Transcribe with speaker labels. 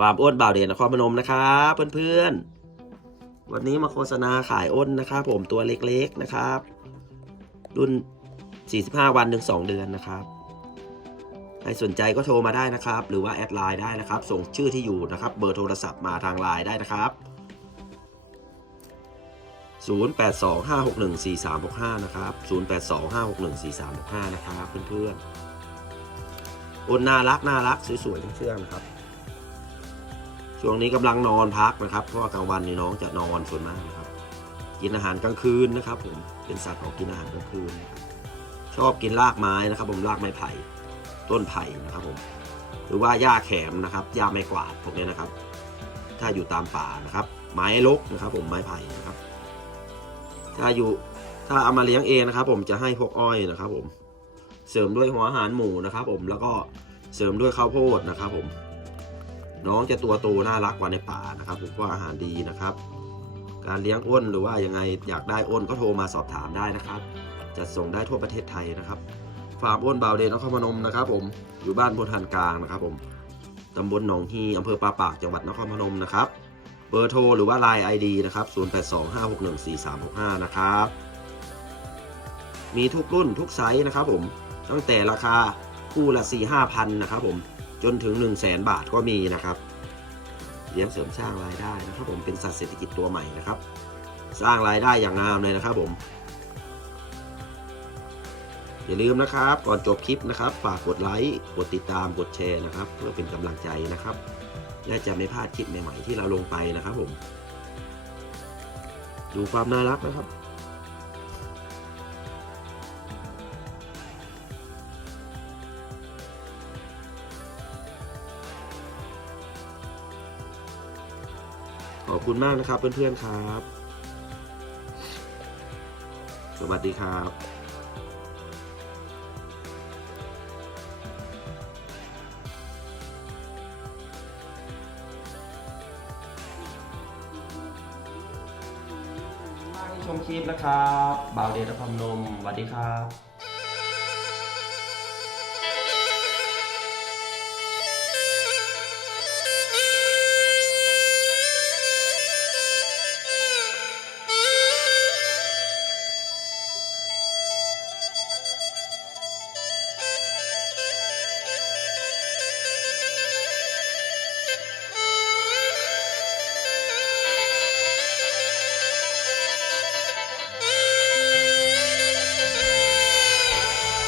Speaker 1: ฟาร์มอ้นบ่าวเดนนครพนมนะครับเพื่อนๆ วันนี้มาโฆษณาขายอ้นนะครับผมตัวเล็กๆนะครับ รุ่น 45 วันถึง2เดือนนะครับใครสนใจก็โทรมาได้นะครับ หรือว่าแอดไลน์ได้นะครับ ส่งชื่อที่อยู่นะครับ เบอร์โทรศัพท์มาทางไลน์ได้นะครับ 0825614365 นะครับ 0825614365 นะครับเพื่อนๆอ้นน่ารักน่ารักสวยๆเชื่องๆนะครับ ช่วงนี้กำลังนอนพักนะครับ เพราะว่ากลางวันนี่น้องจะนอนส่วนมากนะครับ กินอาหารกลางคืนนะครับ ผมเป็นสัตว์ออกกินอาหารกลางคืนชอบกินรากไม้นะครับ ผมรากไม้ไผ่ต้นไผ่นะครับผมหรือว่าหญ้าแขมนะครับหญ้าไม้กวาดพวกนี้นะครับ ถ้าอยู่ตามป่านะครับ ไม้ลกนะครับ ผมไม้ไผ่นะครับ ถ้าอยู่ถ้าเอามาเลี้ยงเองนะครับ ผมจะให้พวกอ้อยนะครับ ผมเสริมด้วยหัวอาหารหมูนะครับ ผมแล้วก็เสริมด้วยข้าวโพดนะครับ ผม น้องจะตัวโตน่ารักกว่าในป่านะครับ ผมว่าอาหารดีนะครับ การเลี้ยงอ้นหรือว่ายังไงอยากได้อ้นก็โทรมาสอบถามได้นะครับจัดส่งได้ทั่วประเทศไทยนะครับ ฟาร์มอ้นบาวเดนนครพนมนะครับ ผมอยู่บ้านพลทานกลางนะครับผมตำบลหนองฮีอำเภอปาปากจังหวัดนครพนมนะครับเบอร์โทรหรือว่า Line ID นะครับ 0825614365 นะครับ มีทุกรุ่นทุกไซส์นะครับผม ตั้งแต่ราคาคู่ละ 4 5พันนะครับผม จนถึง 1 0 0 0 0แสนบาทก็มีนะครับเลี้ยงเสริมสร้างรายได้นะครับ ผมเป็นสัตว์เศรษฐกิจตัวใหม่นะครับ สร้างรายได้อย่างงามเลยนะครับผมอย่าลืมนะครับ ก่อนจบคลิปนะครับ ฝากกดไลค์กดติดตามกดแชร์นะครับ เพื่อเป็นกำลังใจนะครับและจะไม่พลาดคลิปใหม่ๆที่เราลงไปนะครับผม ดูความน่ารักนะครับ ขอบคุณมากนะครับเพื่อนๆครับ สวัสดีครับมากที่ชมคลิปนะครับ บ่าวเดชนครพนมสวัสดีครับ